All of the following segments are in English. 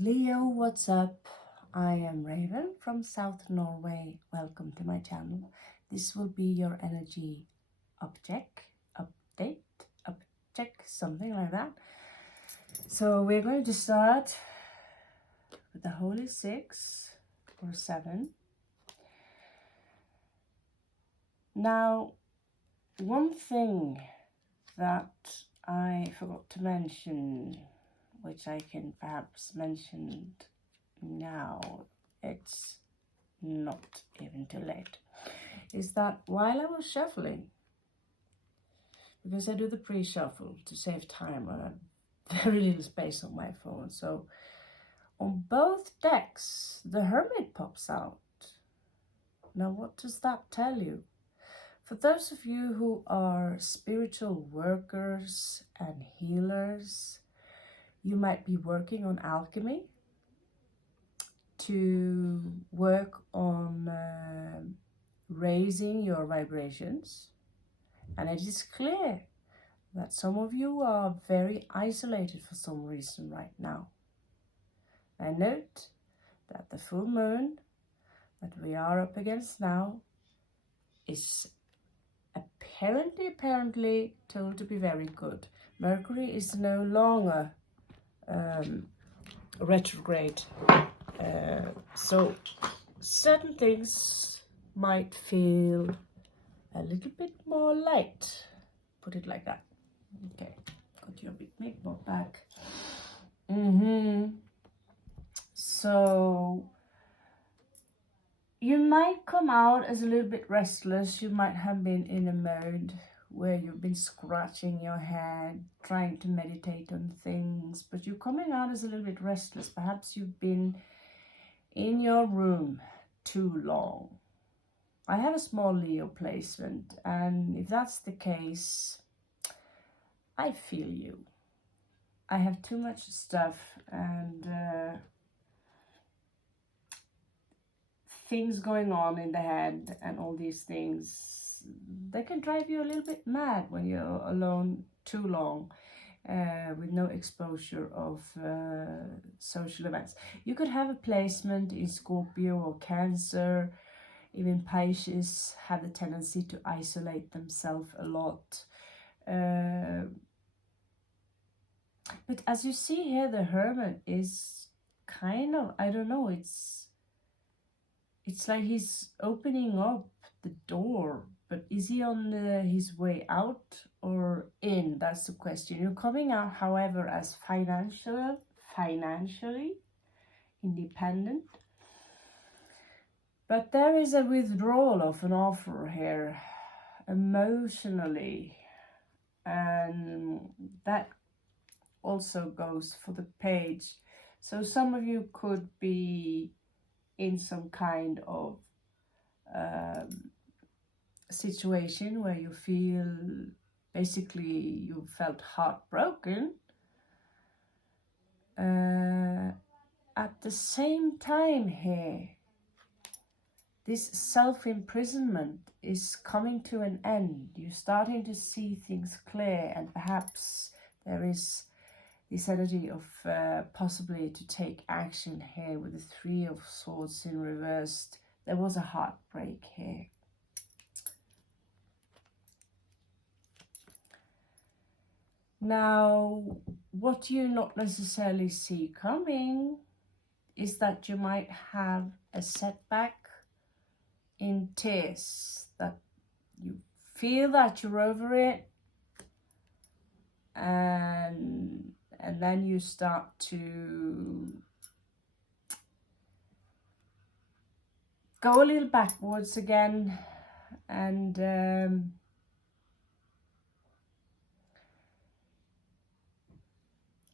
Leo, what's up? I am Raven from South Norway. Welcome to my channel. This will be your energy update, something like that. So we're going to start with the Holy Six or Seven. Now, one thing that I forgot to mention, which I can perhaps mention now, it's not even too late, is that while I was shuffling, because I do the pre-shuffle to save time and I have very little space on my phone, so on both decks the Hermit pops out. Now what does that tell you? For those of you who are spiritual workers and healers, you might be working on alchemy to work on raising your vibrations. And it is clear that some of you are very isolated for some reason right now. I note that the full moon that we are up against now is apparently told to be very good. Mercury is no longer retrograde. So certain things might feel a little bit more light, put it like that. Okay, got your big makeup back. So you might come out as a little bit restless. You might have been in a mode where you've been scratching your head, trying to meditate on things, but you're coming out as a little bit restless. Perhaps you've been in your room too long. I have a small Leo placement, and if that's the case, I feel you. I have too much stuff and things going on in the head, and all these things, they can drive you a little bit mad when you're alone too long with no exposure of social events. You could have a placement in Scorpio or Cancer. Even Pisces have the tendency to isolate themselves a lot. But as you see here, the Hermit is kind of, I don't know, it's like he's opening up the door, but is he on his way out or in? That's the question. You're coming out, however, as financially independent. But there is a withdrawal of an offer here, emotionally, and that also goes for the Page. So some of you could be in some kind of situation where you feel, basically you felt heartbroken. At the same time here, this self-imprisonment is coming to an end. You're starting to see things clear, and perhaps there is this energy of possibly to take action here with the Three of Swords in reversed. There was a heartbreak here. Now, what you not necessarily see coming is that you might have a setback in tears, that you feel that you're over it, and then you start to go a little backwards again, and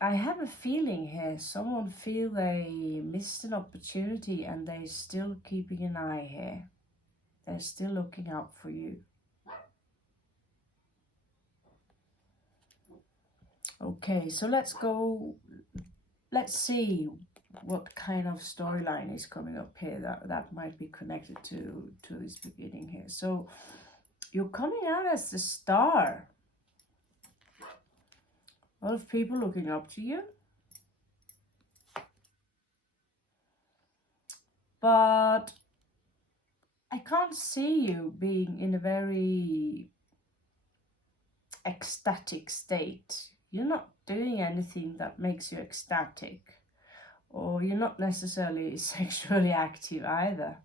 I have a feeling here, someone feel they missed an opportunity and they're still keeping an eye here. They're still looking out for you. Okay, so let's see what kind of storyline is coming up here that might be connected to this beginning here. So you're coming out as the Star. A lot of people looking up to you. but I can't see you being in a very ecstatic state. You're not doing anything that makes you ecstatic, or you're not necessarily sexually active either.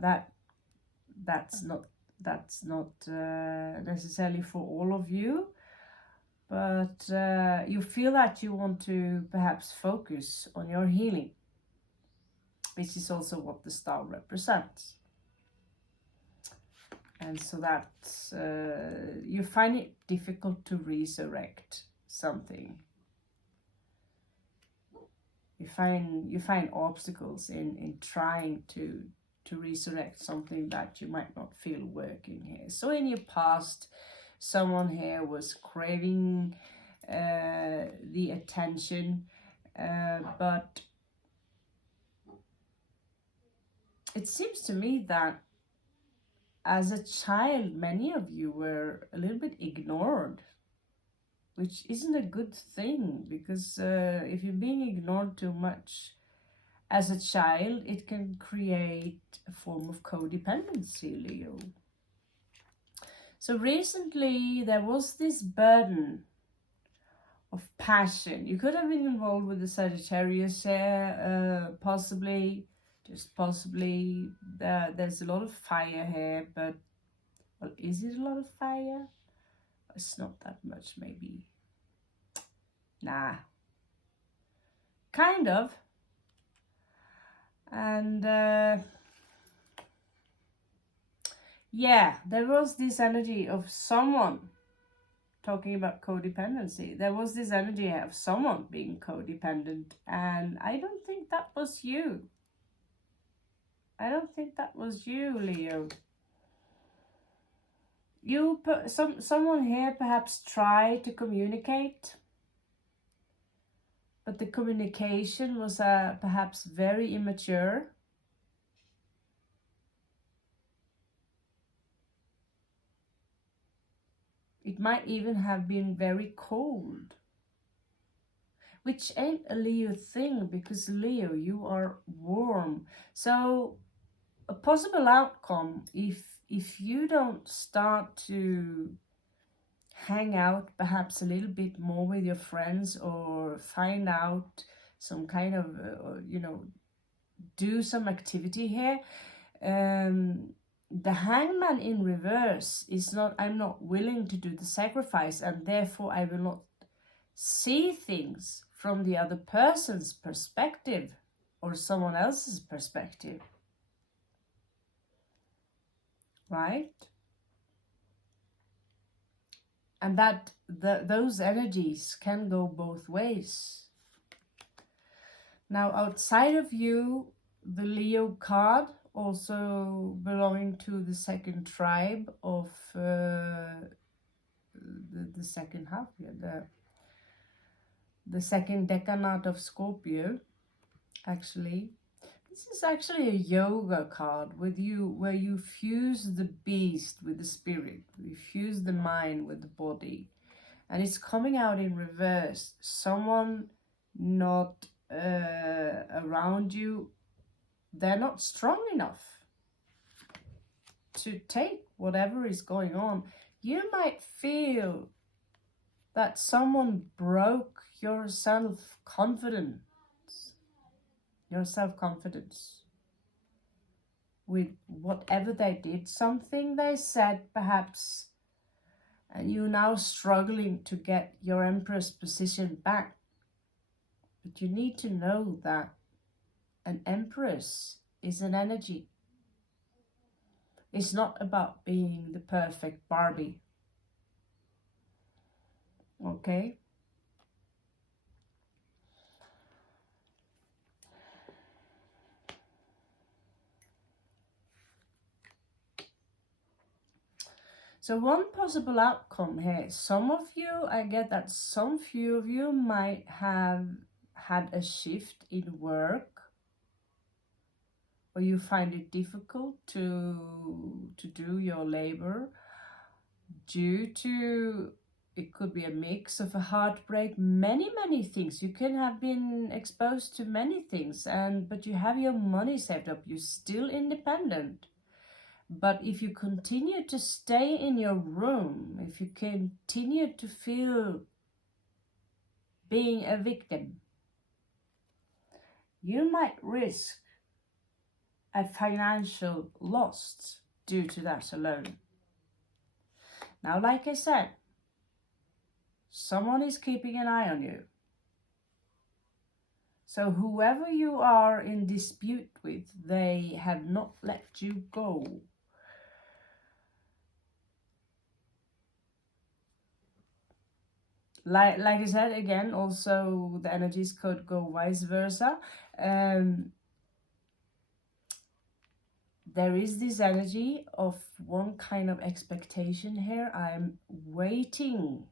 That's not necessarily for all of you, but you feel that you want to perhaps focus on your healing, which is also what the star represents. And so that you find it difficult to resurrect something. You find obstacles in trying to resurrect something that you might not feel working here. So in your past, someone here was craving the attention, but it seems to me that as a child, many of you were a little bit ignored, which isn't a good thing, because if you're being ignored too much as a child, it can create a form of codependency, Leo. So recently there was this burden of passion. You could have been involved with the Sagittarius here, possibly, just possibly. There's a lot of fire here, but, well, is it a lot of fire? It's not that much, maybe. Nah. Kind of. And yeah, there was this energy of someone talking about codependency. There was this energy of someone being codependent, and I don't think that was you. I don't think that was you, Leo. Someone here perhaps tried to communicate, but the communication was perhaps very immature. It might even have been very cold, which ain't a Leo thing, because Leo, you are warm. So a possible outcome, if you don't start to hang out perhaps a little bit more with your friends, or find out some kind of, do some activity here. The hangman in reverse is not, I'm not willing to do the sacrifice, and therefore I will not see things from the other person's perspective or someone else's perspective. Right? And that those energies can go both ways. Now, outside of you, the Leo card, also belonging to the second tribe of the second half, the second decanate of Scorpio, actually. This is actually a yoga card with you, where you fuse the beast with the spirit, you fuse the mind with the body, and it's coming out in reverse. Someone not around you, they're not strong enough to take whatever is going on. You might feel that someone broke your self-confidence with whatever they did, something they said perhaps, and you're now struggling to get your Empress position back. But you need to know that an Empress is an energy. It's not about being the perfect Barbie. Okay? So one possible outcome here, I get that some few of you might have had a shift in work, or you find it difficult to do your labor due to it could be a mix of a heartbreak, many things. You can have been exposed to many things, but you have your money saved up. You're still independent. But if you continue to stay in your room, if you continue to feel being a victim, you might risk a financial loss due to that alone. Now, like I said, someone is keeping an eye on you. So whoever you are in dispute with, they have not let you go. Like I said, again, also the energies could go vice versa. There is this energy of one kind of expectation here. I'm waiting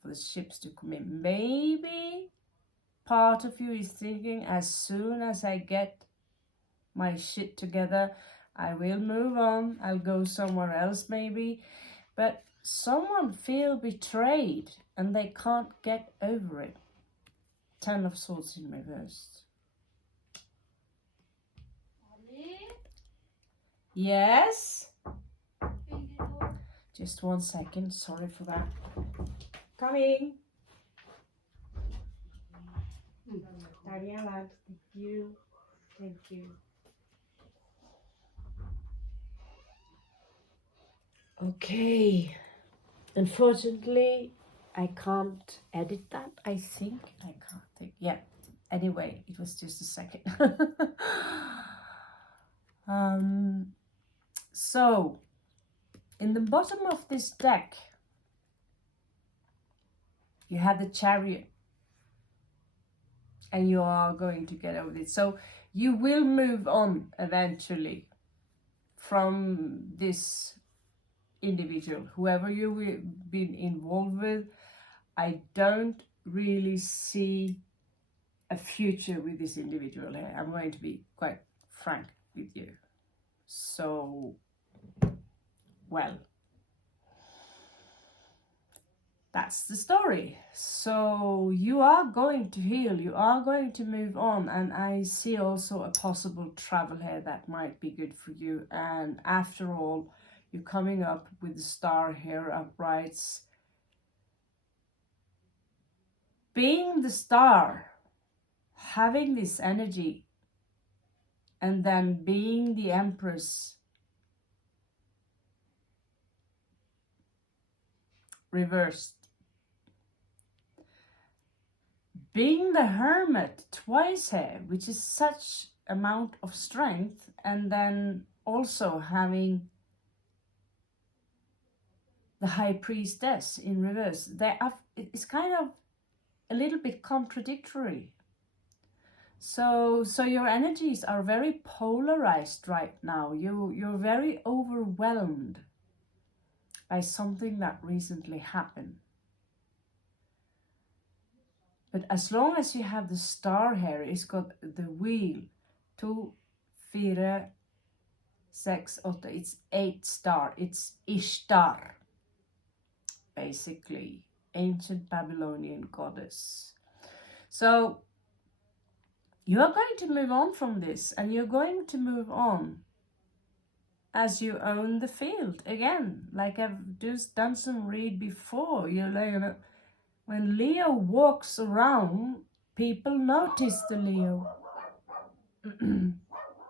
for the ships to come in. Maybe part of you is thinking, as soon as I get my shit together, I will move on. I'll go somewhere else maybe. But someone feel betrayed and they can't get over it. 10 of Swords in reverse. Yes? Just 1 second. Sorry for that. Coming. Daniela, thank you. Thank you. Okay. Unfortunately, I can't edit that. I think I can't think. Yeah. Anyway, it was just a second. So, in the bottom of this deck, you have the Chariot. And you are going to get over it. So, you will move on eventually from this individual, whoever you've been involved with. I don't really see a future with this individual here. I'm going to be quite frank with you. So, well, that's the story. So you are going to heal, you are going to move on, and I see also a possible travel here that might be good for you. And after all, you're coming up with the star here, uprights. Being the star, having this energy, and then being the Empress reversed. Being the Hermit twice here, which is such amount of strength, and then also having the High Priestess in reverse. It's kind of a little bit contradictory. So your energies are very polarized right now. You're very overwhelmed by something that recently happened. But as long as you have the star here, it's got the wheel. 2, 4, 6, 8. It's 8 star. It's Ishtar, basically. Ancient Babylonian goddess. So you are going to move on from this, and you're going to move on as you own the field again. Like I've just done some read before. You're like, when Leo walks around, people notice the Leo.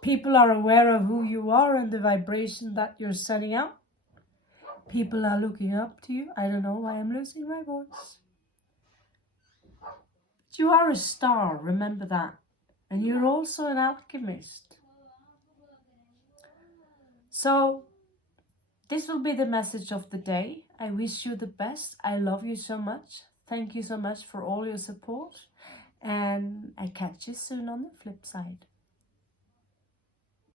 People are aware of who you are and the vibration that you're sending out. People are looking up to you. I don't know why I'm losing my voice. But you are a star, remember that. And you're also an alchemist. So, this will be the message of the day. I wish you the best. I love you so much. Thank you so much for all your support. And I catch you soon on the flip side.